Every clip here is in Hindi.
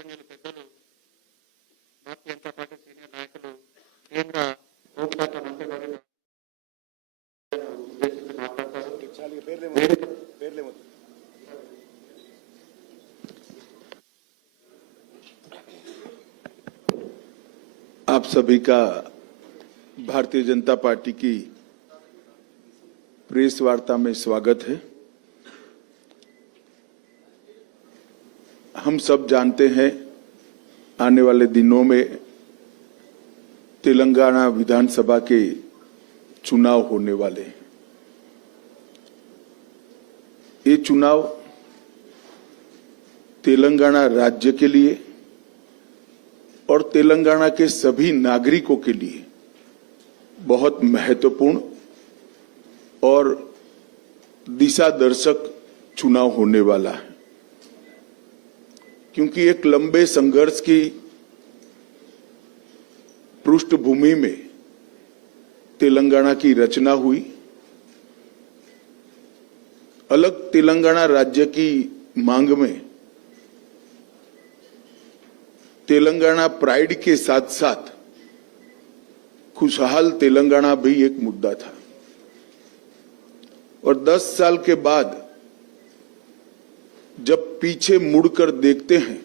గౌరవనీయులు పెద్దలు భారతీయ జనతా పార్టీ సీనియర్ నాయకులు కేంద్ర హోంశాఖ మంత్రి వర్యులు ఉద్దేశించి మాట్లాడతారు. आप सभी का भारतीय जनता पार्टी की प्रेस वार्ता में स्वागत है। हम सब जानते हैं आने वाले दिनों में तेलंगाना विधानसभा के चुनाव होने वाले हैं। ये चुनाव तेलंगाना राज्य के लिए और तेलंगाना के सभी नागरिकों के लिए बहुत महत्वपूर्ण और दिशा दर्शक चुनाव होने वाला है, क्योंकि एक लंबे संघर्ष की पृष्ठभूमि में तेलंगाना की रचना हुई। अलग तेलंगाना राज्य की मांग में तेलंगाना प्राइड के साथ साथ खुशहाल तेलंगाना भी एक मुद्दा था। और 10 साल के बाद जब पीछे मुड़कर देखते हैं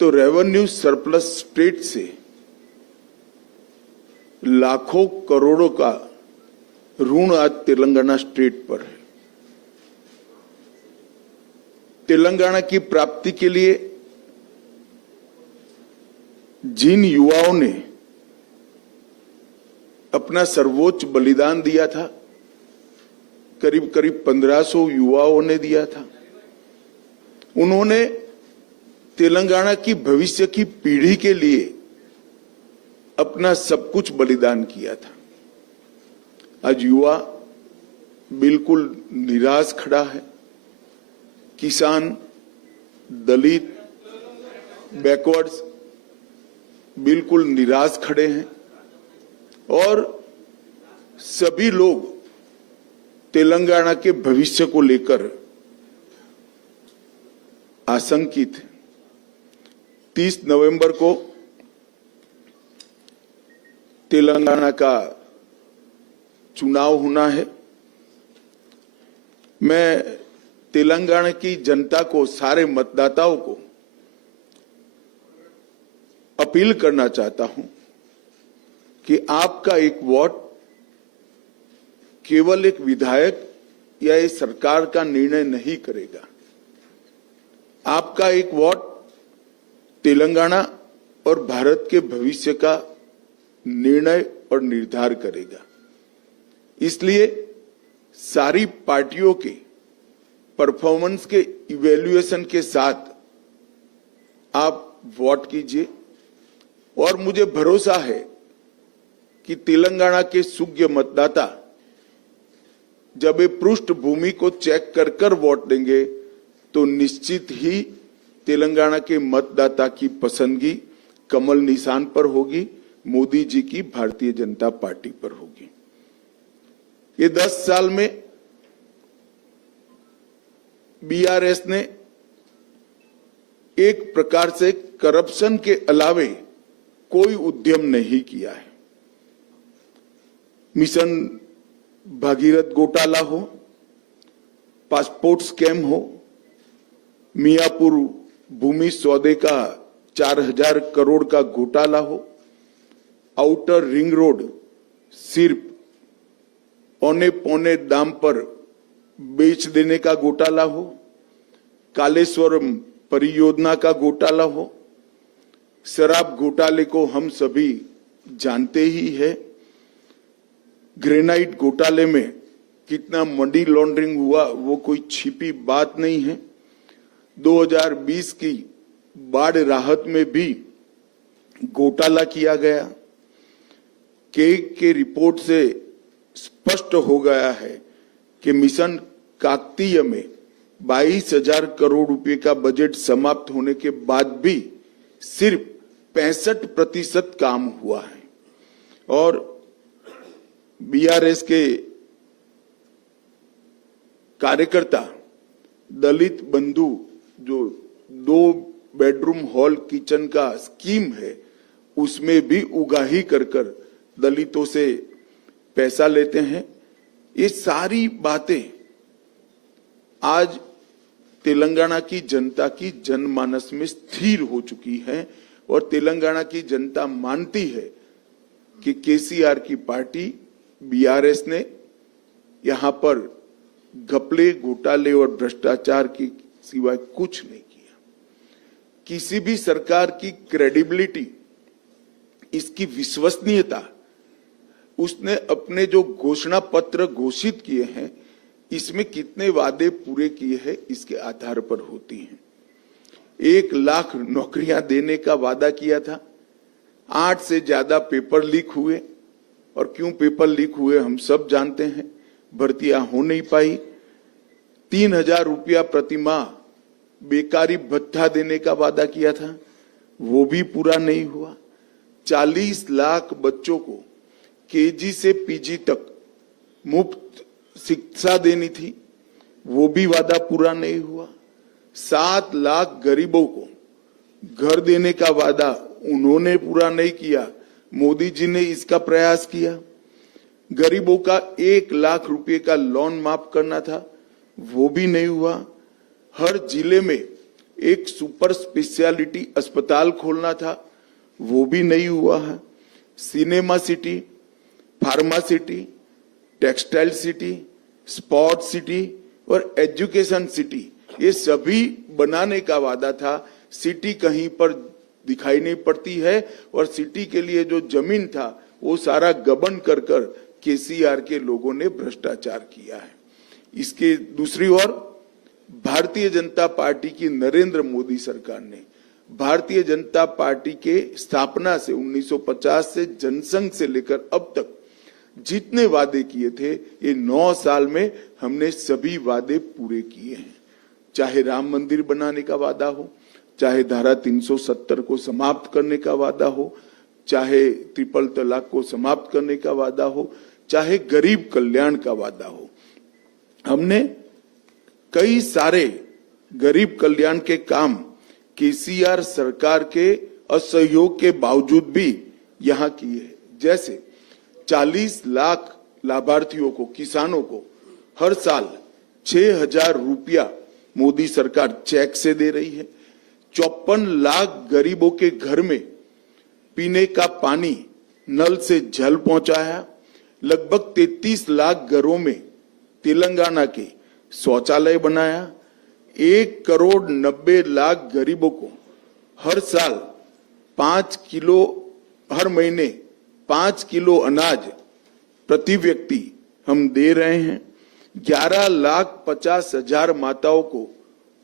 तो रेवेन्यू सरप्लस स्टेट से लाखों करोड़ों का ऋण आज तेलंगाना स्टेट पर है। तेलंगाना की प्राप्ति के लिए जिन युवाओं ने अपना सर्वोच्च बलिदान दिया था, करीब करीब 1500 युवाओं ने दिया था, उन्होंने तेलंगाना की भविष्य की पीढ़ी के लिए अपना सब कुछ बलिदान किया था। आज युवा बिल्कुल निराश खड़ा है। किसान, दलित, बैकवर्ड्स बिल्कुल निराश खड़े हैं और सभी लोग तेलंगाना के भविष्य को लेकर आशंकित हैं। 30 नवंबर को तेलंगाना का चुनाव होना है। मैं तेलंगाना की जनता को, सारे मतदाताओं को अपील करना चाहता हूं कि आपका एक वोट केवल एक विधायक या एक सरकार का निर्णय नहीं करेगा। आपका एक वोट तेलंगाना और भारत के भविष्य का निर्णय और निर्धार करेगा। इसलिए सारी पार्टियों के परफॉर्मेंस के इवैल्यूएशन के साथ आप वोट कीजिए और मुझे भरोसा है कि तेलंगाना के सुज्ञ मतदाता जब ये पृष्ठभूमि को चेक कर कर वोट देंगे तो निश्चित ही तेलंगाना के मतदाता की पसंदगी कमल निशान पर होगी, मोदी जी की भारतीय जनता पार्टी पर होगी। ये 10 साल में बीआरएस ने एक प्रकार से करप्शन के अलावे कोई उद्यम नहीं किया है। मिशन भागीरथ घोटाला हो, पासपोर्ट स्कैम हो, मियापुर भूमि सौदे का 4000 करोड़ का घोटाला हो, आउटर रिंग रोड सिर्फ औने पौने दाम पर बेच देने का घोटाला हो, कालेश्वरम परियोजना का घोटाला हो, शराब घोटाले को हम सभी जानते ही है। ग्रेनाइट घोटाले में कितना मनी लॉन्ड्रिंग हुआ वो कोई छिपी बात नहीं है। 2020 की बाढ़ राहत में भी घोटाला किया गया। के रिपोर्ट से स्पष्ट हो गया है कि मिशन काकतीय में 22,000 करोड़ रुपए का बजट समाप्त होने के बाद भी सिर्फ 65% काम हुआ है। और बीआरएस के कार्यकर्ता दलित बंधु जो 2 बेडरूम हॉल किचन का स्कीम है, उसमें भी उगाही कर कर दलितों से पैसा लेते हैं। ये सारी बातें आज तेलंगाना की जनता की जनमानस में स्थिर हो चुकी हैं और तेलंगाना की जनता मानती है कि केसीआर की पार्टी बीआरएस ने यहां पर घपले, घोटाले और भ्रष्टाचार की सिवाय कुछ नहीं किया। किसी भी सरकार की क्रेडिबिलिटी, इसकी विश्वसनीयता, उसने अपने जो घोषणा पत्र घोषित किए हैं इसमें कितने वादे पूरे किए हैं इसके आधार पर होती हैं। 1 लाख नौकरियां देने का वादा किया था, 8 से ज्यादा पेपर लीक हुए और क्यों पेपर लीक हुए हम सब जानते हैं। भर्तियां हो नहीं पाई। 3000 रुपया प्रतिमाह बेकारी भत्ता देने का वादा किया था, वो भी पूरा नहीं हुआ। 40 लाख बच्चों को केजी से पीजी तक मुफ्त शिक्षा देनी थी, वो भी वादा पूरा नहीं हुआ। 7 लाख गरीबों को घर देने का वादा उन्होंने पूरा नहीं किया, मोदी जी ने इसका प्रयास किया। गरीबों का 1 लाख रुपए का लोन माफ करना था, वो भी नहीं हुआ। हर जिले में एक सुपर स्पेशलिटी अस्पताल खोलना था, वो भी नहीं हुआ है। Cinema city, pharma city, textile city, sport city और एजुकेशन सिटी, ये सभी बनाने का वादा था। सिटी कहीं पर दिखाई नहीं पड़ती है और सिटी के लिए जो जमीन था वो सारा गबन कर कर केसीआर के लोगों ने भ्रष्टाचार किया है। इसके दूसरी ओर भारतीय जनता पार्टी की नरेंद्र मोदी सरकार ने भारतीय जनता पार्टी के स्थापना से 1950 से जनसंघ से लेकर अब तक जितने वादे किए थे, ये 9 साल में हमने सभी वादे पूरे किए हैं। चाहे राम मंदिर बनाने का वादा हो, चाहे धारा 370 को समाप्त करने का वादा हो, चाहे ट्रिपल तलाक को समाप्त करने का वादा हो, चाहे गरीब कल्याण का वादा हो। हमने कई सारे गरीब कल्याण के काम केसीआर सरकार के असहयोग के बावजूद भी यहां किए। जैसे 40 लाख लाभार्थियों को, किसानों को हर साल 6000 रुपया मोदी सरकार चेक से दे रही है। 54 लाख गरीबों के घर में पीने का पानी नल से जल पहुंचाया। लगभग 33 लाख घरों में तेलंगाना के शौचालय बनाया। 1 करोड़ 90 लाख गरीबों को हर साल 5 किलो, हर महीने 5 किलो अनाज प्रति व्यक्ति हम दे रहे हैं। 11,50,000 माताओं को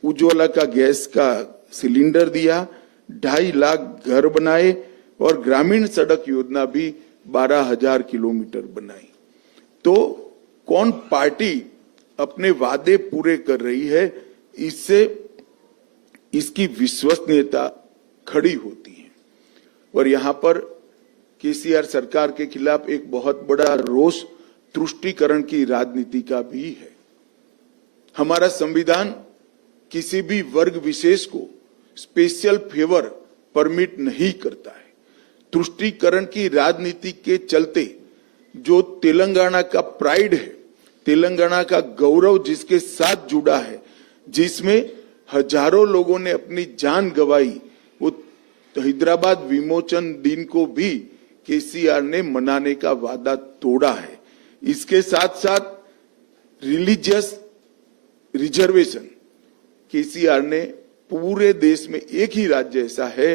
उज्ज्वला का गैस का सिलेंडर दिया। 2.5 लाख घर बनाए और ग्रामीण सड़क योजना भी 12,000 किलोमीटर बनाई। तो कौन पार्टी अपने वादे पूरे कर रही है, इससे इसकी विश्वसनीयता खड़ी होती है। और यहां पर केसीआर सरकार के खिलाफ एक बहुत बड़ा रोष तुष्टीकरण की राजनीति का भी है। हमारा संविधान किसी भी वर्ग विशेष को स्पेशल फेवर परमिट नहीं करता है। तुष्टीकरण की राजनीति के चलते जो तेलंगाना का प्राइड है, तेलंगाना का गौरव जिसके साथ जुड़ा है, जिसमें हजारों लोगों ने अपनी जान गंवाई, वो हैदराबाद विमोचन दिन को भी केसीआर ने मनाने का वादा तोड़ा है। इसके साथ साथ रिलीजियस रिजर्वेशन, केसीआर ने पूरे देश में एक ही राज्य ऐसा है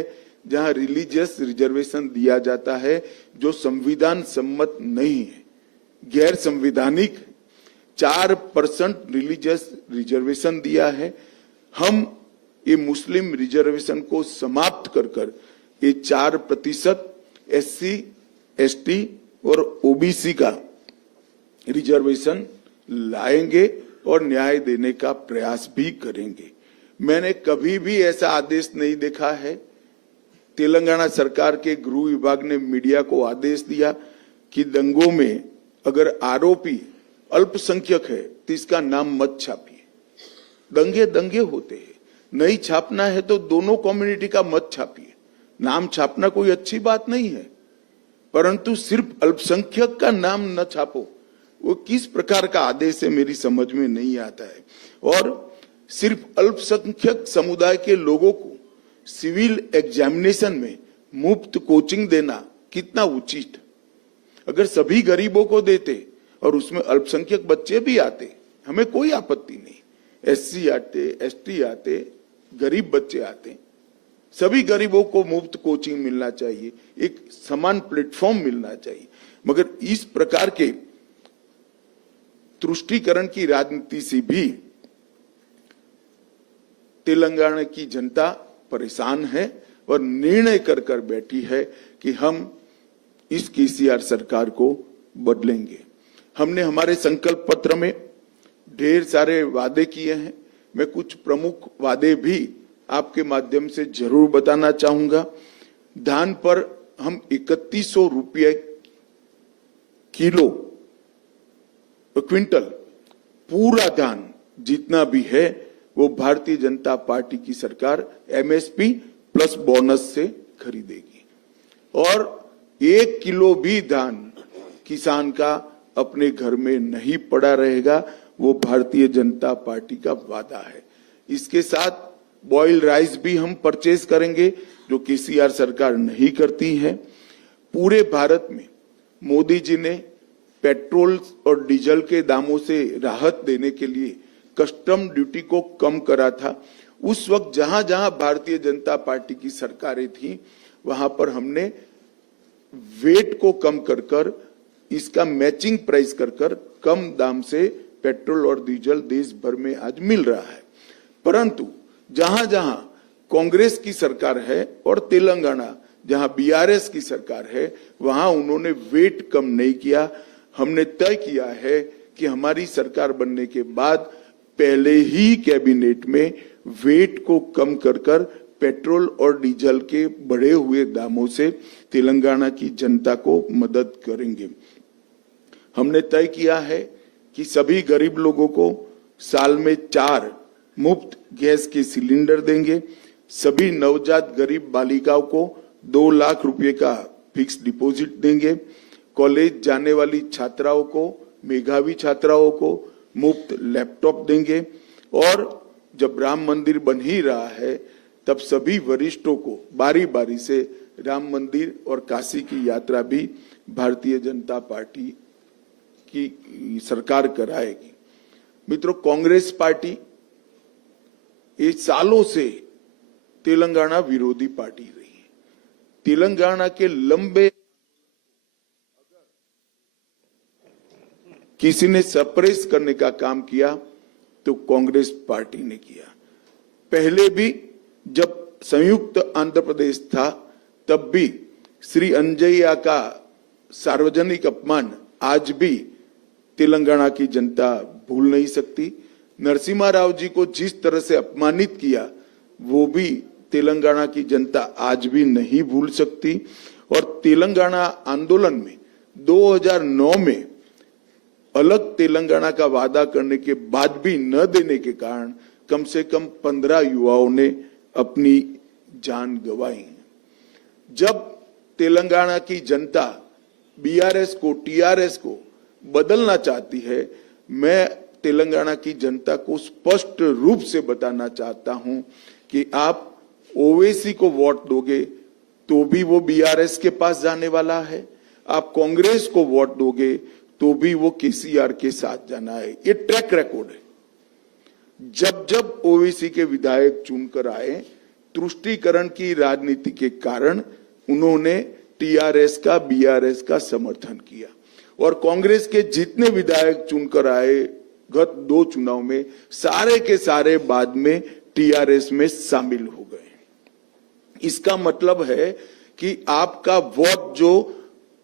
जहां रिलीजियस रिजर्वेशन दिया जाता है जो संविधान सम्मत नहीं है, गैर संवैधानिक। 4% रिलीजियस रिजर्वेशन दिया है। हम ये मुस्लिम रिजर्वेशन को समाप्त कर कर ये 4% SC, ST और OBC का रिजर्वेशन लाएंगे और न्याय देने का प्रयास भी करेंगे। मैंने कभी भी ऐसा आदेश नहीं देखा है। तेलंगाना सरकार के गृह विभाग ने मीडिया को आदेश दिया कि दंगों में अगर आरोपी अल्पसंख्यक है तो इसका नाम मत छापिए। दंगे दंगे होते हैं, नहीं छापना है तो दोनों कम्युनिटी का मत छापिए। नाम छापना कोई अच्छी बात नहीं है, परंतु सिर्फ अल्पसंख्यक का नाम न छापो, वो किस प्रकार का आदेश है मेरी समझ में नहीं आता है। और सिर्फ अल्पसंख्यक समुदाय के लोगों को सिविल एग्जामिनेशन में मुफ्त कोचिंग देना कितना उचित। अगर सभी गरीबों को देते और उसमें अल्पसंख्यक बच्चे भी आते, हमें कोई आपत्ति नहीं। एससी आते, एसटी आते, गरीब बच्चे आते, सभी गरीबों को मुफ्त कोचिंग मिलना चाहिए, एक समान प्लेटफॉर्म मिलना चाहिए। मगर इस प्रकार के तुष्टीकरण की राजनीति से भी तेलंगाना की जनता परेशान है और निर्णय कर कर बैठी है कि हम इस केसीआर सरकार को बदलेंगे। हमने हमारे संकल्प पत्र में ढेर सारे वादे किए हैं। मैं कुछ प्रमुख वादे भी आपके माध्यम से जरूर बताना चाहूंगा। धान पर हम 3100 रुपये किलो क्विंटल पूरा धान जितना भी है वो भारतीय जनता पार्टी की सरकार एमएसपी प्लस बोनस से खरीदेगी और 1 किलो भी धान किसान का अपने घर में नहीं पड़ा रहेगा, वो भारतीय जनता पार्टी का वादा है। इसके साथ बॉइल्ड राइस भी हम परचेज करेंगे जो केसीआर सरकार नहीं करती है। पूरे भारत में मोदी जी ने पेट्रोल और डीजल के दामों से राहत देने के लिए कस्टम ड्यूटी को कम करा था। उस वक्त जहां जहां भारतीय जनता पार्टी की सरकारें थी वहां पर हमने वेट को कम कर कर इसका मैचिंग प्राइस कर कर कम दाम से पेट्रोल और डीजल देश भर में आज मिल रहा है। परंतु जहां जहां कांग्रेस की सरकार है और तेलंगाना जहां बीआरएस की सरकार है वहां उन्होंने वेट कम नहीं किया। हमने तय किया है कि हमारी सरकार बनने के बाद पहले ही कैबिनेट में वेट को कम कर कर पेट्रोल और डीजल के बढ़े हुए दामों से तेलंगाना की जनता को मदद करेंगे। हमने तय किया है कि सभी गरीब लोगों को साल में 4 मुफ्त गैस के सिलेंडर देंगे। सभी नवजात गरीब बालिकाओं को 2 लाख रुपए का फिक्स डिपॉजिट देंगे। कॉलेज जाने वाली छात्राओं को, मेधावी छात्राओं को मुफ्त लैपटॉप देंगे। और जब राम मंदिर बन ही रहा है तब सभी वरिष्ठों को बारी बारी से राम मंदिर और काशी की यात्रा भी भारतीय जनता पार्टी की सरकार कराएगी। मित्रों, कांग्रेस पार्टी ये सालों से तेलंगाना विरोधी पार्टी रही है। तेलंगाना के लंबे किसी ने सप्रेस करने का काम किया तो कांग्रेस पार्टी ने किया। पहले भी जब संयुक्त आंध्र प्रदेश था तब भी श्री अंजय्या का सार्वजनिक अपमान आज भी तेलंगाना की जनता भूल नहीं सकती। नरसिम्हा राव जी को जिस तरह से अपमानित किया वो भी तेलंगाना की जनता आज भी नहीं भूल सकती। और तेलंगाना आंदोलन में 2009 में अलग तेलंगाना का वादा करने के बाद भी न देने के कारण कम से कम 15 युवाओं ने अपनी जान गंवाई। जब तेलंगाना की जनता बीआरएस को, टीआरएस को बदलना चाहती है, मैं तेलंगाना की जनता को स्पष्ट रूप से बताना चाहता हूं कि आप ओवैसी को वोट दोगे तो भी वो बीआरएस के पास जाने वाला है, आप कांग्रेस को वोट दोगे तो भी वो केसीआर के साथ जाना है। ये ट्रैक रिकॉर्ड है। जब जब ओवैसी के विधायक चुनकर आए, तुष्टीकरण की राजनीति के कारण उन्होंने टीआरएस का, बीआरएस का समर्थन किया और कांग्रेस के जितने विधायक चुनकर आए गत 2 चुनाव में सारे के सारे बाद में टीआरएस में शामिल हो गए। इसका मतलब है कि आपका वोट जो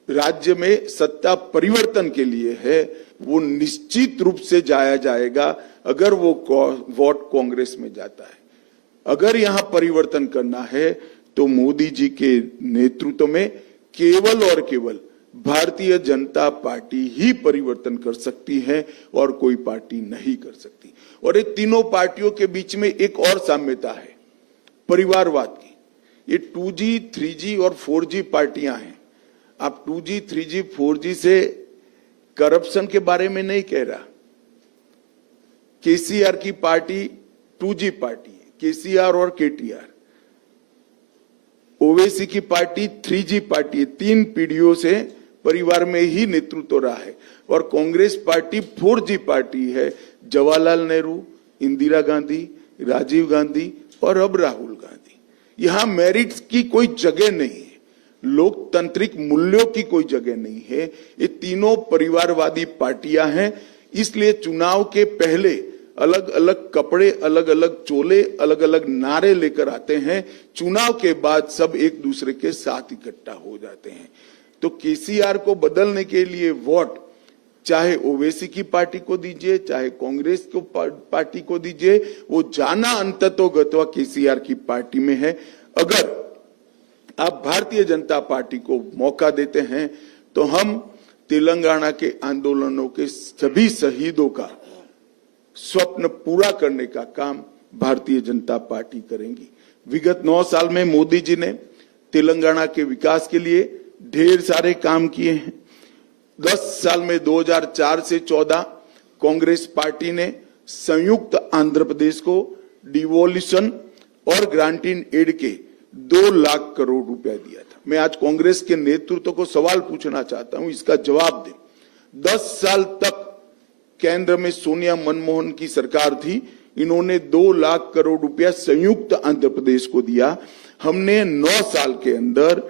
राज्य में सत्ता परिवर्तन के लिए है वो निश्चित रूप से जाया जाएगा अगर वो वोट कांग्रेस में जाता है। अगर यहां परिवर्तन करना है तो मोदी जी के नेतृत्व में केवल और केवल भारतीय जनता पार्टी ही परिवर्तन कर सकती है और कोई पार्टी नहीं कर सकती। और ये तीनों पार्टियों के बीच में एक और साम्यता है, परिवारवाद की। ये 2G, 3G और 4G पार्टियां हैं। आप 2G, 3G, 4G से करप्शन के बारे में नहीं कह रहा। केसीआर की पार्टी 2G पार्टी है, केसीआर और केटीआर। ओवैसी की पार्टी 3G पार्टी है, 3 पीढ़ियों से परिवार में ही नेतृत्व रहा है। और कांग्रेस पार्टी 4G पार्टी है, जवाहरलाल नेहरू, इंदिरा गांधी, राजीव गांधी और अब राहुल गांधी। यहां मेरिट्स की कोई जगह नहीं है, लोकतांत्रिक मूल्यों की कोई जगह नहीं है। ये तीनों परिवारवादी पार्टियां हैं। इसलिए चुनाव के पहले अलग अलग कपड़े, अलग अलग चोले, अलग अलग नारे लेकर आते हैं। चुनाव के बाद सब एक दूसरे के साथ इकट्ठा हो जाते हैं। तो केसीआर को बदलने के लिए वोट चाहे ओवैसी की पार्टी को दीजिए, चाहे कांग्रेस को पार्टी को दीजिए, वो जाना अंततोगत्वा केसीआर की पार्टी में है। अगर आप भारतीय जनता पार्टी को मौका देते हैं तो हम तेलंगाना के आंदोलनों के सभी शहीदों का स्वप्न पूरा करने का काम भारतीय जनता पार्टी करेंगी। विगत 9 साल में मोदी जी ने तेलंगाना के विकास के लिए ढेर सारे काम किए हैं। 10 साल में 2004 से 14 कांग्रेस पार्टी ने संयुक्त आंध्र प्रदेश को डिवोल्यूशन और ग्रांटिंग एड के 2 लाख करोड़ रुपया दिया था। मैं आज कांग्रेस के नेतृत्व को सवाल पूछना चाहता हूं, इसका जवाब दें। 10 साल तक केंद्र में सोनिया मनमोहन की सरकार थी, इन्होंने 2 लाख करोड़ रुपया संयुक्त आंध्र प्रदेश को दिया। हमने 9 साल के अंदर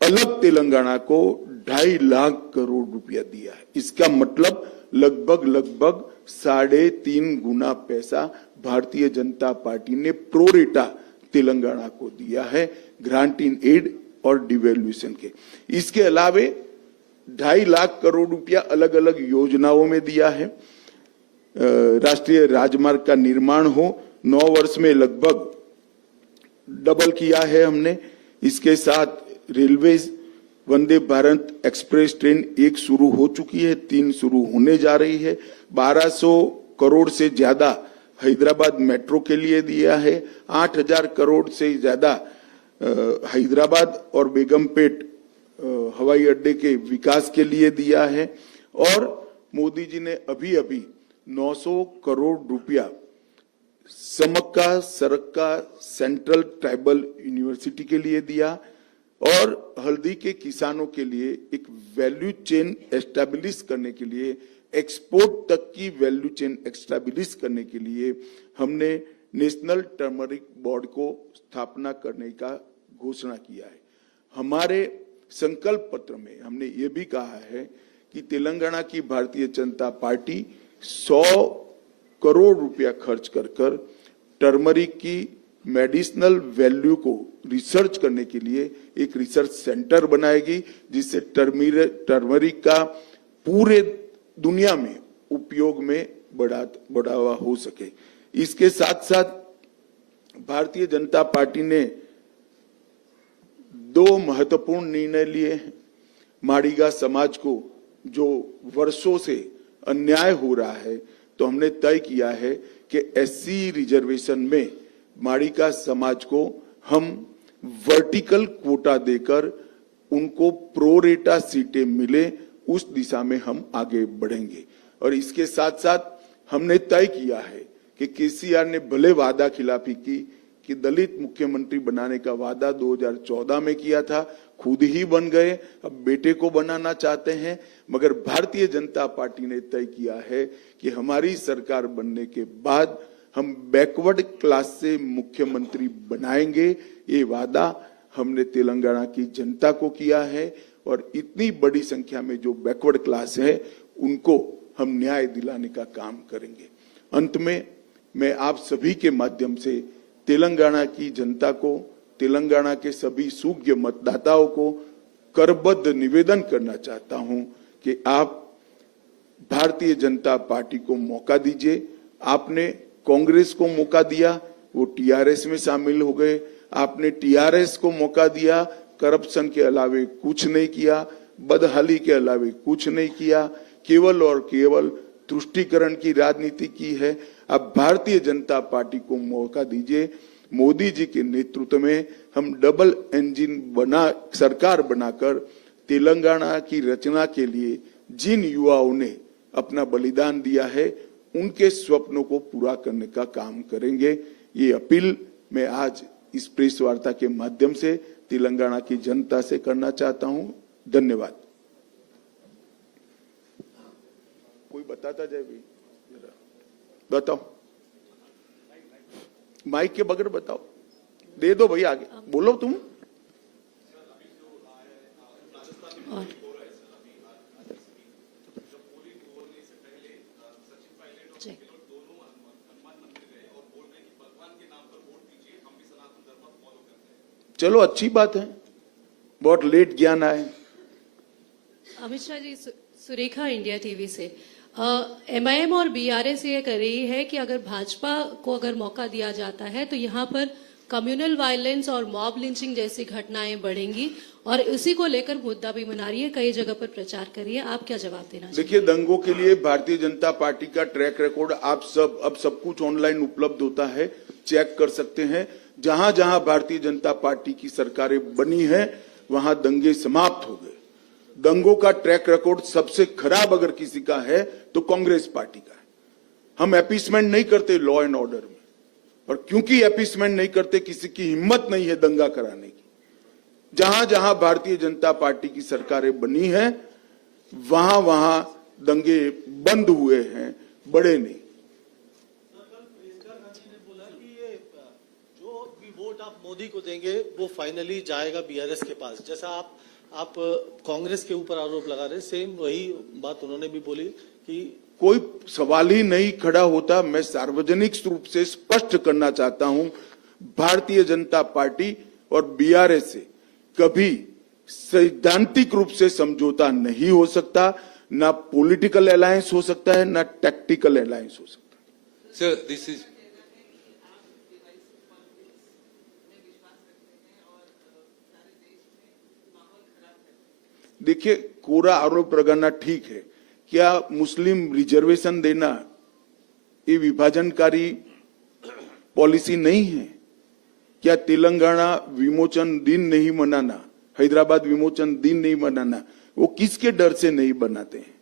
अलग तेलंगाना को 2.5 लाख करोड़ रुपया दिया है। इसका मतलब लगभग 3.5 गुना पैसा भारतीय जनता पार्टी ने प्रोरेटा तेलंगाना को दिया है, ग्रांटिंग एड और डिवैल्यूएशन के। इसके अलावे 2.5 लाख करोड़ रुपया अलग अलग योजनाओं में दिया है। राष्ट्रीय राजमार्ग का निर्माण हो, 9 वर्ष में लगभग डबल किया है हमने। इसके साथ railway Vande Bharat express train 1 शुरू हो चुकी है, 3 शुरू होने जा रही है। 1200 करोड़ से ज्यादा हैदराबाद मेट्रो के लिए दिया है। 8000 करोड़ से ज्यादा हैदराबाद और बेगमपेट हवाई अड्डे के विकास के लिए दिया है। और मोदी जी ने अभी 900 करोड़ रुपया समक्का सरक्का सेंट्रल ट्राइबल यूनिवर्सिटी के लिए दिया। और हल्दी के किसानों के लिए एक वैल्यू चेन एस्टैब्लिश करने के लिए, एक्सपोर्ट तक की वैल्यू चेन एस्टैब्लिश करने के लिए हमने नेशनल टर्मरिक बोर्ड को स्थापना करने का घोषणा किया है। हमारे संकल्प पत्र में हमने ये भी कहा है कि तेलंगाना की भारतीय जनता पार्टी 100 करोड़ रुपया खर्च कर टर्मरिक की मेडिसिनल वैल्यू को रिसर्च करने के लिए एक रिसर्च सेंटर बनाएगी, जिससे टर्मरिक का पूरे दुनिया में उपयोग में बढ़ावा हो सके। इसके साथ साथ भारतीय जनता पार्टी ने 2 महत्वपूर्ण निर्णय लिए हैं। माड़िगा समाज को जो वर्षों से अन्याय हो रहा है, तो हमने तय किया है कि SC रिजर्वेशन में माड़िगा समाज को हम वर्टिकल कोटा देकर उनको प्रोरेटा सीटें मिले, उस दिशा में हम आगे बढ़ेंगे। और इसके साथ साथ हमने तय किया है कि केसीआर ने भले वादा खिलाफी की कि दलित मुख्यमंत्री बनाने का वादा 2014 में किया था, खुद ही बन गए, अब बेटे को बनाना चाहते हैं। मगर भारतीय जनता पार्टी ने तय किया है कि हमारी सरकार बनने के बाद हम बैकवर्ड क्लास से मुख्यमंत्री बनाएंगे। ये वादा हमने तेलंगाना की जनता को किया है और इतनी बड़ी संख्या में जो बैकवर्ड क्लास है उनको हम न्याय दिलाने का काम करेंगे। अंत में मैं आप सभी के माध्यम से तेलंगाना की जनता को, तेलंगाना के सभी सूज्ञ मतदाताओं को करबद्ध निवेदन करना चाहता हूं कि आप भारतीय जनता पार्टी को मौका दीजिए। आपने कांग्रेस को मौका दिया, वो टीआरएस में शामिल हो गए। आपने टीआरएस को मौका दिया, करप्शन के अलावे कुछ नहीं किया, बदहाली के अलावे कुछ नहीं किया, केवल और केवल तुष्टीकरण की राजनीति की है। अब भारतीय जनता पार्टी को मौका दीजिए। मोदी जी के नेतृत्व में हम डबल इंजन सरकार बनाकर तेलंगाना की रचना के लिए जिन युवाओं ने अपना बलिदान दिया है, उनके स्वप्नों को पूरा करने का काम करेंगे। ये अपील मैं आज इस प्रेस वार्ता के माध्यम से तेलंगाना की जनता से करना चाहता हूं। धन्यवाद। कोई बताता जाए भाई, बताओ, माइक के बगैर बताओ, दे दो भाई, आगे बोलो तुम। चलो अच्छी बात है, बहुत लेट ज्ञान आए। अमित शाह जी, सुरेखा इंडिया टीवी से एमआईएम और बीआरएस ये कर रही है कि अगर भाजपा को अगर मौका दिया जाता है तो यहाँ पर कम्युनल वायलेंस और मॉब लिंचिंग जैसी घटनाएं बढ़ेंगी और इसी को लेकर मुद्दा भी बना रही है, कई जगह पर प्रचार कर रही है। आप क्या जवाब देना चाहिए? देखिए, दंगों के लिए भारतीय जनता पार्टी का ट्रैक रिकॉर्ड आप सब कुछ ऑनलाइन उपलब्ध होता है, चेक कर सकते हैं। जहां जहां भारतीय जनता पार्टी की सरकारें बनी है, वहां दंगे समाप्त हो गए। दंगों का ट्रैक रिकॉर्ड सबसे खराब अगर किसी का है तो कांग्रेस पार्टी का है। हम अपीसमेंट नहीं करते लॉ एंड ऑर्डर में, और क्योंकि अपीसमेंट नहीं करते, किसी की हिम्मत नहीं है दंगा कराने की। जहां जहां भारतीय जनता पार्टी की सरकारें बनी हैं, वहां वहां दंगे बंद हुए हैं, बड़े नहीं। वोट आप मोदी को देंगे वो फाइनली जाएगा बीआरएस के पास। जैसा आप कांग्रेस के ऊपर आरोप लगा रहे, सेम वही बात उन्होंने भी बोली कि कोई सवाल ही नहीं खड़ा होता। मैं सार्वजनिक रूप से स्पष्ट करना चाहता हूं, भारतीय जनता पार्टी और बीआरएस से कभी सैद्धांतिक रूप से समझौता नहीं हो सकता, ना पॉलिटिकल अलायंस हो सकता है, ना टैक्टिकल अलायंस हो सकता है। सर, दिस इज देखिए, कोरा आरोप लगाना ठीक है। क्या मुस्लिम रिजर्वेशन देना ये विभाजनकारी पॉलिसी नहीं है? क्या तेलंगाना विमोचन दिन नहीं मनाना, हैदराबाद विमोचन दिन नहीं मनाना, वो किसके डर से नहीं बनाते हैं?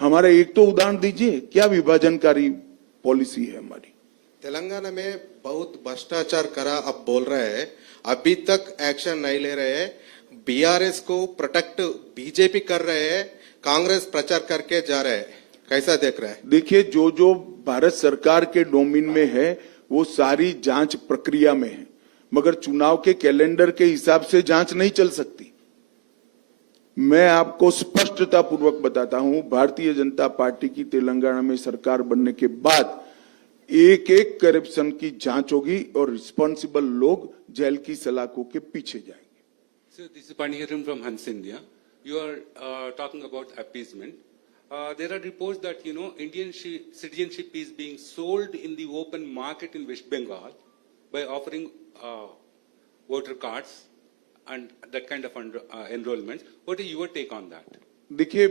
हमारा एक तो उदाहरण दीजिए, क्या विभाजनकारी पॉलिसी है हमारी? तेलंगाना में बहुत भ्रष्टाचार करा अब बोल रहे हैं, अभी तक एक्शन नहीं ले रहे हैं। बीआरएस को प्रोटेक्ट बीजेपी कर रहे हैं, कांग्रेस प्रचार करके जा रहे हैं। कैसा देख रहे हैं? देखिए, जो भारत सरकार के डोमेन में है वो सारी जांच प्रक्रिया में है, मगर चुनाव के कैलेंडर के हिसाब से जांच नहीं चल सकती। मैं आपको स्पष्टता पूर्वक बताता हूं, भारतीय जनता पार्टी की तेलंगाना में सरकार बनने के बाद एक एक करप्शन की जांच होगी और रिस्पॉन्सिबल लोग जेल की सलाखों के पीछे जाएंगे। Sir, this is Paniharan from Hans India. You are talking about appeasement. There are reports that, Indian citizenship is being sold in the open market in West Bengal by offering voter cards and that kind of enrollments. What is your take on that? देखिए,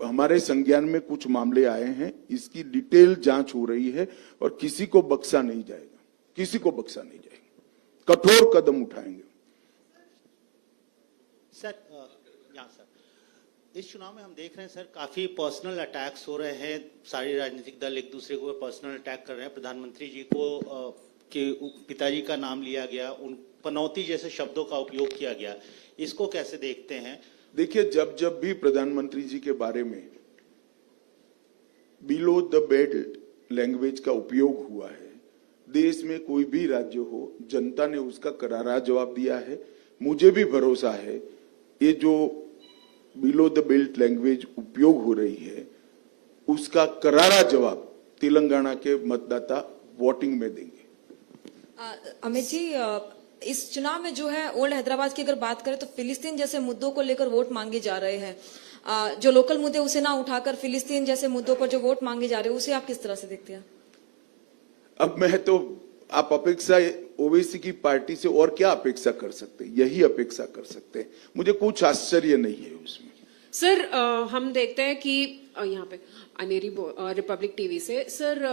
हमारे संज्ञान में कुछ मामले आए हैं, इसकी डिटेल जांच हो रही है और किसी को बख्शा नहीं जाएगा, किसी को बख्शा नहीं जाएगा। कठोर कदम उठाएंगे। सर, इस चुनाव में हम देख रहे हैं सर, काफी पर्सनल अटैक्स हो रहे हैं। सारे राजनीतिक दल एक दूसरे को पर्सनल अटैक कर रहे हैं। प्रधानमंत्री जी को के पिताजी का नाम लिया गया, उन पनौती जैसे शब्दों का उपयोग किया गया। इसको कैसे देखते हैं? देखिए, जब भी प्रधानमंत्री जी के बारे में बिलो द बेल्ट लैंग्वेज का उपयोग हुआ है, देश में कोई भी राज्य हो, जनता ने उसका करारा जवाब दिया है। मुझे भी भरोसा है ये जो बिलो द बेल्ट लैंग्वेज उपयोग हो रही है, उसका करारा जवाब तेलंगाना के मतदाता वोटिंग में देंगे। अमित जी, इस चुनाव में जो है ओल्ड हैदराबाद की अगर बात करें तो फिलिस्तीन जैसे मुद्दों को लेकर वोट मांगे जा रहे हैं। जो लोकल मुद्दे उसे ना उठाकर फिलिस्तीन जैसे मुद्दों पर जो वोट मांगे जा रहे हैं, उसे आप किस तरह से देखते हैं? अब मैं तो आप अपेक्षा ओवैसी की पार्टी से और क्या अपेक्षा कर सकते हैं? यही अपेक्षा कर सकते हैं। मुझे कुछ आश्चर्य नहीं है उसमें। सर हम देखते हैं कि यहाँ पे अनेरी रिपब्लिक टीवी से सर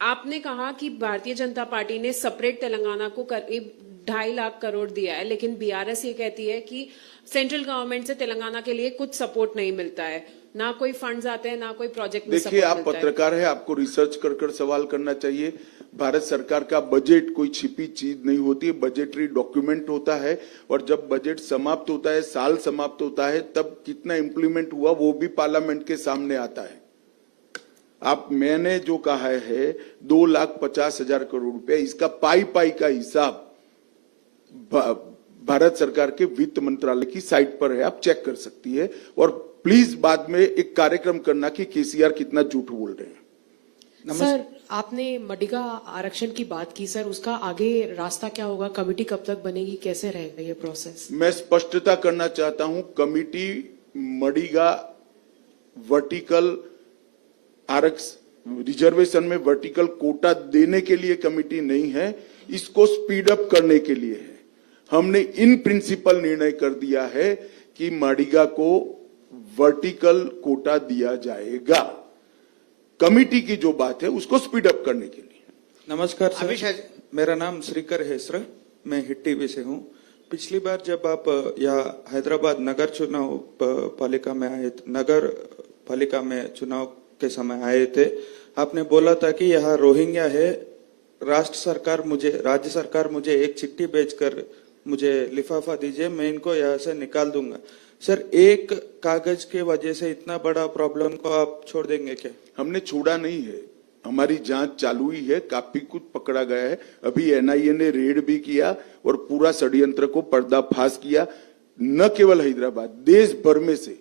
आपने कहा कि भारतीय जनता पार्टी ने सेपरेट तेलंगाना को करीब 2.5 लाख करोड़ दिया है, लेकिन बीआरएस ये कहती है कि सेंट्रल गवर्नमेंट से तेलंगाना के लिए कुछ सपोर्ट नहीं मिलता है, ना कोई फंड्स आते हैं, ना कोई प्रोजेक्ट में देखिए, सपोर्ट आप मिलता है। पत्रकार है, आपको रिसर्च कर सवाल करना चाहिए। भारत सरकार का बजट कोई छिपी चीज नहीं होती है, बजटरी डॉक्यूमेंट होता है, और जब बजट समाप्त होता है, साल समाप्त होता है, तब कितना इम्प्लीमेंट हुआ वो भी पार्लियामेंट के सामने आता है। मैंने जो कहा है 2,50,000 करोड़ रुपए, इसका पाई का हिसाब भारत सरकार के वित्त मंत्रालय की साइट पर है, आप चेक कर सकती है। और प्लीज बाद में एक कार्यक्रम करना कि केसीआर कितना झूठ बोल रहे हैं। सर आपने मडिगा आरक्षण की बात की, सर उसका आगे रास्ता क्या होगा? कमेटी कब तक बनेगी, कैसे रहेगा ये प्रोसेस? मैं स्पष्टता करना चाहता हूं, कमिटी मडिगा वर्टिकल रिजर्वेशन में वर्टिकल कोटा देने के लिए कमिटी नहीं है, इसको स्पीड अप करने के लिए है। हमने इन प्रिंसिपल निर्णय कर दिया है कि मडिगा को वर्टिकल कोटा दिया जाएगा। कमिटी की जो बात है उसको स्पीड अप करने के लिए। नमस्कार सर, मेरा नाम श्रीकर हेसरा, मैं हिट टीवी से हूँ। पिछली बार जब आप यहाँ हैदराबाद नगर चुनाव पालिका में आए, नगर पालिका में चुनाव के समय आए थे, आपने बोला था कि यहाँ रोहिंग्या है, राज्य सरकार मुझे एक चिट्ठी भेजकर मुझे लिफाफा दीजिए, मैं इनको यहाँ से निकाल दूंगा। सर एक कागज के वजह से इतना बड़ा प्रॉब्लम को आप छोड़ देंगे क्या? हमने छोड़ा नहीं है, हमारी जांच चालू ही है, काफी कुछ पकड़ा गया है। अभी एनआईए ने रेड भी किया और पूरा षड्यंत्र को पर्दाफाश किया। न केवल हैदराबाद, देश भर में से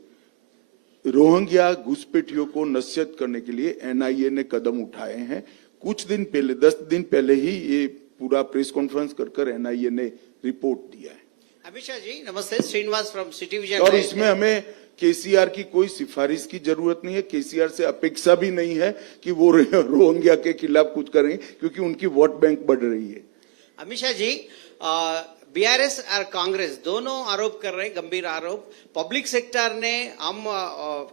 रोहिंग्या घुसपैठियों को नसीहत करने के लिए एनआईए ने कदम उठाए हैं। कुछ दिन पहले, 10 दिन पहले ही ये पूरा प्रेस कॉन्फ्रेंस कर एनआईए ने रिपोर्ट दिया है। अमित शाह जी नमस्ते, श्रीनिवास फ्रॉम सिटी विजन। और इसमें हमें केसीआर की कोई सिफारिश की जरूरत नहीं है, केसीआर से अपेक्षा भी नहीं है कि वो रोहिंग्या के खिलाफ कुछ करें, क्योंकि उनकी वोट बैंक बढ़ रही है। अमित शाह जी, बीआरएस और कांग्रेस दोनों आरोप कर रहे हैं, गंभीर आरोप। पब्लिक सेक्टर ने हम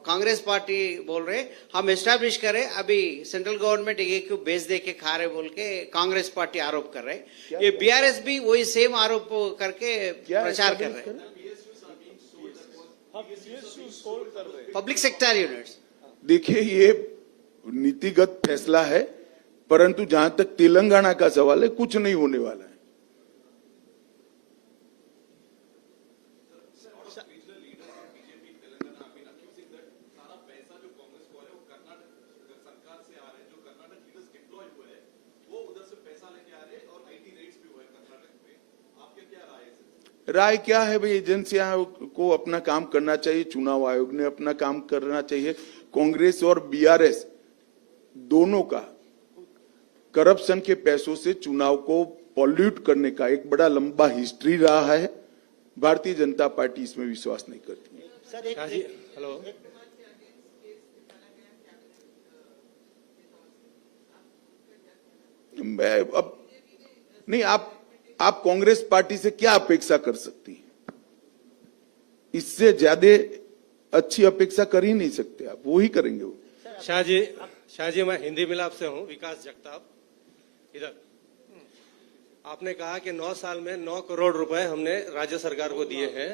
कांग्रेस पार्टी बोल रहे हम एस्टैब्लिश करें, अभी सेंट्रल गवर्नमेंट एक बेच दे के खा रहे बोल के कांग्रेस पार्टी आरोप कर रहे हैं। ये बीआरएस भी वही सेम आरोप करके प्रचार कर रहे हैं। पब्लिक सेक्टर यूनिट्स, देखिए ये नीतिगत फैसला है, परंतु जहां तक तेलंगाना का सवाल है, कुछ नहीं होने वाला है। राय क्या है भाई, एजेंसियां को अपना काम करना चाहिए, चुनाव आयोग ने अपना काम करना चाहिए। कांग्रेस और बीआरएस दोनों का करप्शन के पैसों से चुनाव को पॉल्यूट करने का एक बड़ा लंबा हिस्ट्री रहा है। भारतीय जनता पार्टी इसमें विश्वास नहीं करती है। सर एक हेलो, मैं अब नहीं, आप कांग्रेस पार्टी से क्या अपेक्षा कर सकती है? इससे ज्यादा अच्छी अपेक्षा कर ही नहीं सकते आप, वो ही करेंगे वो। शाह जी मैं हिंदी मिलाप से हूँ, विकास जगताप। इधर आपने कहा कि 9 साल में 9 करोड़ रुपए हमने राज्य सरकार को दिए हैं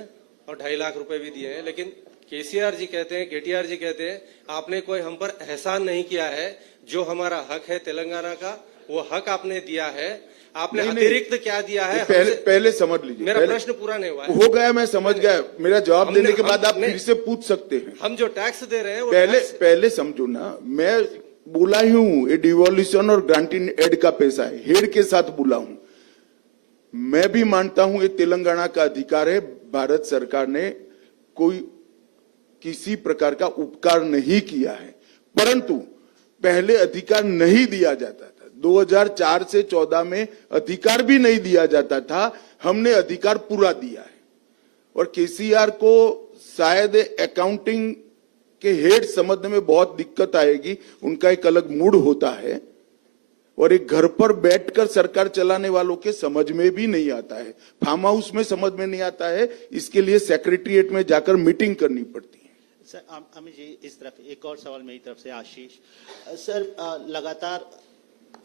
और 2.5 लाख रुपए भी दिए हैं, लेकिन केसीआर जी कहते हैं, केटीआर जी कहते हैं आपने कोई हम पर एहसान नहीं किया है। जो हमारा हक है तेलंगाना का, वो हक आपने दिया है। आपने अतिरिक्त क्या दिया है? पहले समझ लीजिए, मेरा प्रश्न पूरा नहीं हुआ है। हो गया, मैं समझ गया। मेरा जवाब देने के बाद आप फिर से पूछ सकते हैं। हम जो टैक्स दे रहे हैं वो पहले समझो ना, मैं बोला ही हूं ये डिवोल्यूशन और ग्रांटिंग एड का पैसा है, हेड के साथ बोला हूं। मैं भी मानता हूं ये तेलंगाना का अधिकार है। भारत सरकार ने कोई किसी प्रकार का उपकार नहीं किया है, परंतु पहले अधिकार नहीं दिया जाता था। 2004 से 14 में अधिकार भी नहीं दिया जाता था, हमने अधिकार पूरा दिया है। और केसीआर को शायद अकाउंटिंग के हेड समझने में बहुत दिक्कत आएगी, उनका एक अलग मूड होता है। और एक घर पर बैठकर सरकार चलाने वालों के समझ में भी नहीं आता है, फार्म हाउस में समझ में नहीं आता है, इसके लिए सेक्रेटरीट में जाकर मीटिंग करनी पड़ती है। सर अमित जी, इस तरफ एक और सवाल मेरी तरफ से आशीष सर, लगातार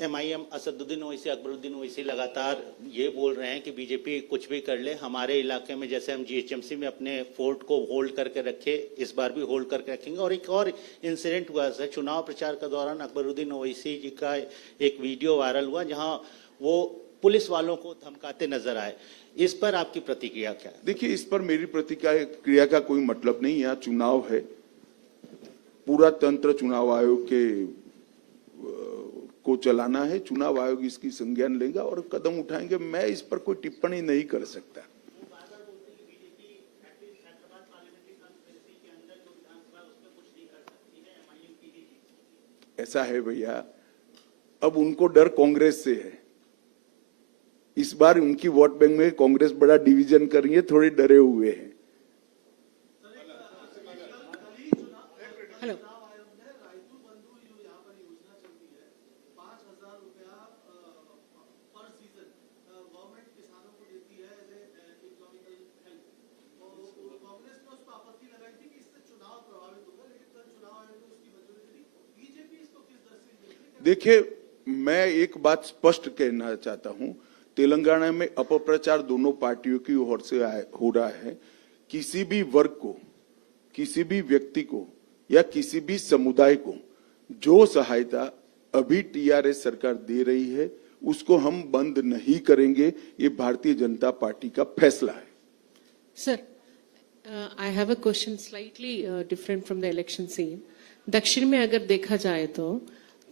MIM असदुद्दीन ओवैसी, अकबरुद्दीन ओवैसी लगातार ये बोल रहे हैं कि बीजेपी कुछ भी कर ले, हमारे इलाके में जैसे हम GHMC में अपने फोर्ट को होल्ड करके रखे, इस बार भी होल्ड करके रखेंगे। और एक और इंसिडेंट हुआ सर, चुनाव प्रचार के दौरान अकबरुद्दीन ओवैसी जी का एक वीडियो वायरल हुआ जहां वो पुलिस वालों को धमकाते नजर आए, इस पर आपकी प्रतिक्रिया क्या है? देखिए, इस पर मेरी प्रतिक्रिया का कोई मतलब नहीं। यहाँ चुनाव है, पूरा तंत्र चुनाव आयोग के को चलाना है, चुनाव आयोग इसकी संज्ञान लेगा और कदम उठाएंगे। मैं इस पर कोई टिप्पणी नहीं कर सकता। ऐसा है भैया, अब उनको डर कांग्रेस से है। इस बार उनकी वोट बैंक में कांग्रेस बड़ा डिवीजन कर रही है, थोड़े डरे हुए हैं। हेलो, देखिए, मैं एक बात स्पष्ट कहना चाहता हूं, तेलंगाना में अपप्रचार दोनों पार्टियों की ओर से हो रहा है। किसी भी वर्ग को, किसी भी व्यक्ति को या किसी भी समुदाय को जो सहायता अभी TRS सरकार दे रही है उसको हम बंद नहीं करेंगे। ये भारतीय जनता पार्टी का फैसला है। Sir, I have a question slightly different from the election scene. दक्षिण में अगर देखा जाए तो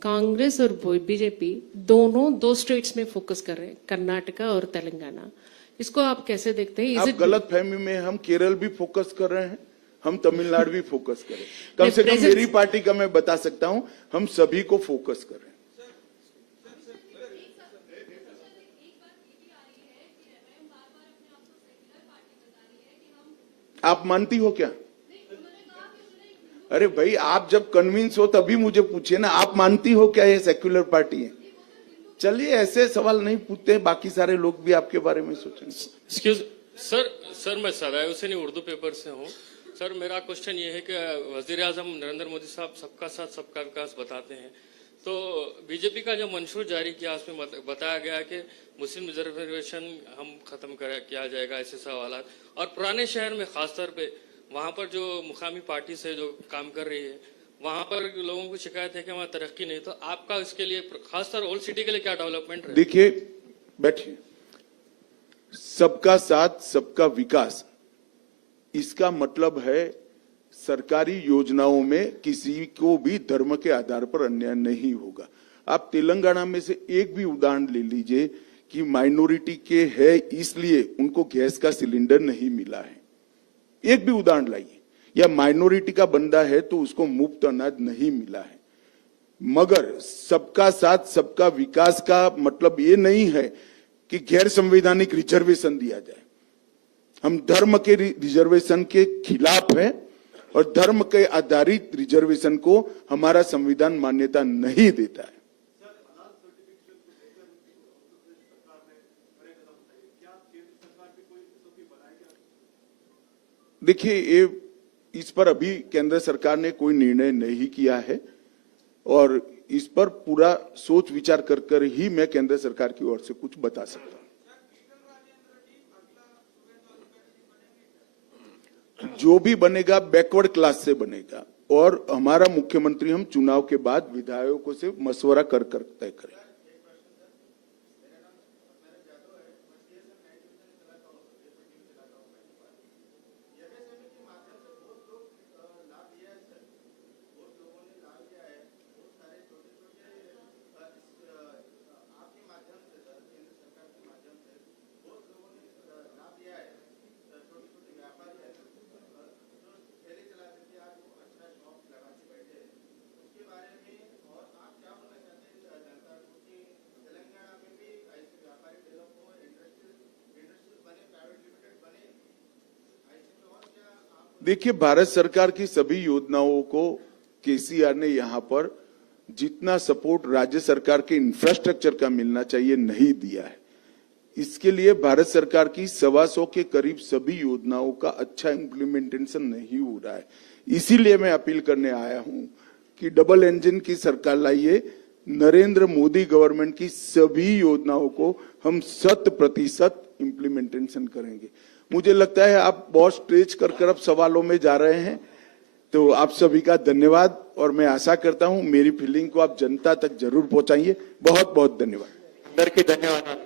कांग्रेस और बीजेपी दोनों दो स्टेट्स में फोकस कर रहे हैं, कर्नाटका और तेलंगाना। इसको आप कैसे देखते हैं? आप गलत फहमी में, हम केरल भी फोकस कर रहे हैं, हम तमिलनाडु भी फोकस कर रहे हैं। कम से कम मेरी पार्टी का मैं बता सकता हूं, हम सभी को फोकस कर रहे हैं। आप मानती हो क्या? अरे भाई, आप जब कन्विंस हो तभी मुझे पूछिए ना, आप मानती हो क्या ये सेक्युलर पार्टी है? चलिए, ऐसे सवाल नहीं पूछते हैं, बाकी सारे लोग भी आपके बारे में सोचेंगे। एक्सक्यूज सर, मैं सदाए हुसैनी उर्दू पेपर से हूँ। सर, मेरा क्वेश्चन ये है कि वजीर आजम नरेंद्र मोदी साहब सबका साथ सबका विकास बताते हैं, तो बीजेपी का जो मंशूर जारी किया उसमें बताया गया है कि मुस्लिम रिजर्वेशन हम खत्म किया जाएगा, ऐसे सवाल। और पुराने शहर में खासतौर पे वहाँ पर जो मुकामी पार्टी से जो काम कर रही है, वहाँ पर लोगों को शिकायत है कि वहाँ तरक्की नहीं। तो आपका इसके लिए खासतौर ओल्ड सिटी के लिए क्या डेवलपमेंट है? देखिए, बैठिए। सबका साथ सबका विकास, इसका मतलब है सरकारी योजनाओं में किसी को भी धर्म के आधार पर अन्याय नहीं होगा। आप तेलंगाना में से एक भी उदाहरण ले लीजिए कि माइनॉरिटी के है इसलिए उनको गैस का सिलेंडर नहीं मिला है, एक भी उदाहरण लाइए। या माइनॉरिटी का बंदा है तो उसको मुफ्त अनाज नहीं मिला है। मगर सबका साथ सबका विकास का मतलब ये नहीं है कि गैर संवैधानिक रिजर्वेशन दिया जाए। हम धर्म के रिजर्वेशन के खिलाफ हैं और धर्म के आधारित रिजर्वेशन को हमारा संविधान मान्यता नहीं देता है। देखिए, इस पर अभी केंद्र सरकार ने कोई निर्णय नहीं किया है और इस पर पूरा सोच विचार कर ही मैं केंद्र सरकार की ओर से कुछ बता सकता हूं। जो भी बनेगा बैकवर्ड क्लास से बनेगा और हमारा मुख्यमंत्री हम चुनाव के बाद विधायकों से मशवरा कर तय करें। देखिए, भारत सरकार की सभी योजनाओं को केसीआर ने यहाँ पर जितना सपोर्ट राज्य सरकार के इंफ्रास्ट्रक्चर का मिलना चाहिए नहीं दिया है। इसके लिए भारत सरकार की 125 के करीब सभी योजनाओं का अच्छा इम्प्लीमेंटेशन नहीं हो रहा है। इसीलिए मैं अपील करने आया हूं कि डबल इंजन की सरकार लाइए, नरेंद्र मोदी गवर्नमेंट की सभी योजनाओं को हम 100% इम्प्लीमेंटेशन करेंगे। मुझे लगता है आप बहुत स्ट्रेच कर अब सवालों में जा रहे हैं, तो आप सभी का धन्यवाद और मैं आशा करता हूं मेरी फीलिंग को आप जनता तक जरूर पहुंचाइए। बहुत बहुत धन्यवाद। అందరికీ ధన్యవాదాలు।